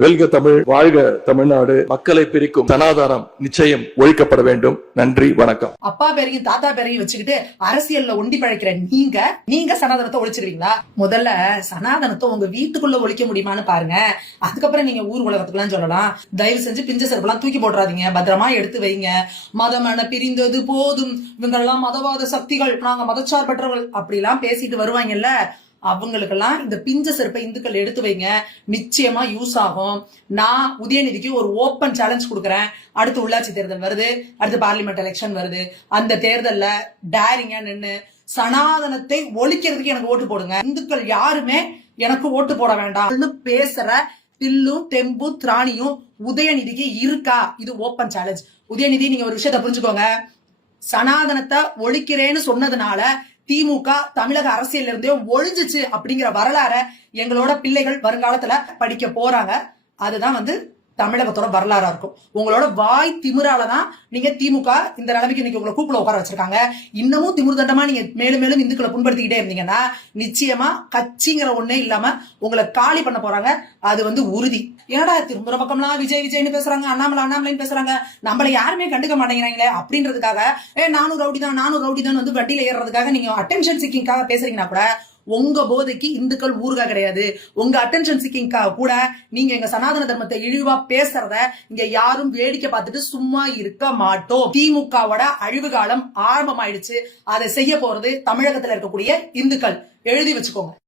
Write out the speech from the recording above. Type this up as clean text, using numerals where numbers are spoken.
வெல்க தமிழ், வாழ்க தமிழ்நாடு. மக்களை பிரிக்கும் சனாதானம் நிச்சயம் ஒழிக்கப்பட வேண்டும். நன்றி, வணக்கம். அப்பா பேரையும் தாத்தா பேரையும் வச்சுக்கிட்டு அரசியல்ல ஒண்டி பழைக்கிற நீங்க சனாதனத்தை ஒழிச்சிருவீங்களா? முதல்ல சனாதனத்தை உங்க வீட்டுக்குள்ள ஒழிக்க முடியுமான்னு பாருங்க. அதுக்கப்புறம் நீங்க ஊர் உலகத்துக்குலாம் சொல்லலாம். தயவு செஞ்சு பிஞ்ச செருப்பெல்லாம் தூக்கி போட்டுறாதீங்க, பத்திரமா எடுத்து வைங்க. மதம் என பிரிந்தது போதும், இவங்கெல்லாம் மதவாத சக்திகள், நாங்க மதச்சார்பற்றவர்கள் அப்படிலாம் பேசிட்டு வருவாங்கல்ல, அவங்களுக்கெல்லாம் இந்த பிஞ்ச செருப்பை இந்துக்கள் எடுத்து வைங்க, நிச்சயமா யூஸ் ஆகும். நான் உதயநிதிக்கு ஒரு ஓப்பன் சேலஞ்ச் கொடுக்குறேன். அடுத்து உள்ளாட்சி தேர்தல் வருது, அடுத்து பார்லிமெண்ட் எலெக்ஷன் வருது. அந்த தேர்தல்ல டேரிங்கா நின்னு சனாதனத்தை ஒழிக்கிறதுக்கு எனக்கு ஓட்டு போடுங்க. இந்துக்கள் யாருமே எனக்கு ஓட்டு போட வேண்டாம்னு பேசுற தில்லும் தெம்பு திராணியும் உதயநிதிக்கு இருக்கா? இது ஓப்பன் சேலஞ்ச். உதயநிதி, நீங்க ஒரு விஷயத்த புரிஞ்சுக்கோங்க. சனாதனத்தை ஒழிக்கிறேன்னு சொன்னதுனால திமுக தமிழக அரசியல் இருந்தே ஒழிஞ்சிச்சு அப்படிங்கிற வரலாற எங்களோட பிள்ளைகள் வருங்காலத்துல படிக்க போறாங்க. அதுதான் தமிழகத்தோட வரலாறா இருக்கும். உங்களோட வாய் திமிராலதான் நீங்க திமுக இந்த நிலைமைக்கு இன்னைக்கு உங்களை கூப்பிட உட்கார வச்சிருக்காங்க. இன்னமும் திமிர் தண்டமா நீங்க மேலும் மேலும் இந்துக்களை புண்படுத்திக்கிட்டே இருந்தீங்கன்னா நிச்சயமா கட்சிங்கிற ஒண்ணே இல்லாம உங்களை காலி பண்ண போறாங்க. அது உறுதி. ஏடா திரும்புற பக்கம்லாம் விஜய் விஜய்னு பேசுறாங்க, அண்ணாமலைன்னு பேசுறாங்க, நம்மள யாருமே கண்டுக்க மாட்டேங்கிறாங்களே அப்படின்றதுக்காக நானும் ரவுடிதான் வண்டியில ஏறதுக்காக நீங்க அட்டென்ஷன் சீக்கிங்காக பேசுறீங்கன்னா கூட உங்க போதைக்கு இந்துக்கள் ஊருகா கிடையாது. உங்க அட்டென்ஷன் சீக்கிங்காக கூட நீங்க எங்க சனாதன தர்மத்தை இழிவா பேசுறத இங்க யாரும் வேடிக்கை பார்த்துட்டு சும்மா இருக்க மாட்டோம். திமுகவோட அழிவு காலம் ஆரம்பமாயிடுச்சு. அதை செய்ய போறது தமிழகத்துல இருக்கக்கூடிய இந்துக்கள். எழுதி வச்சுக்கோங்க.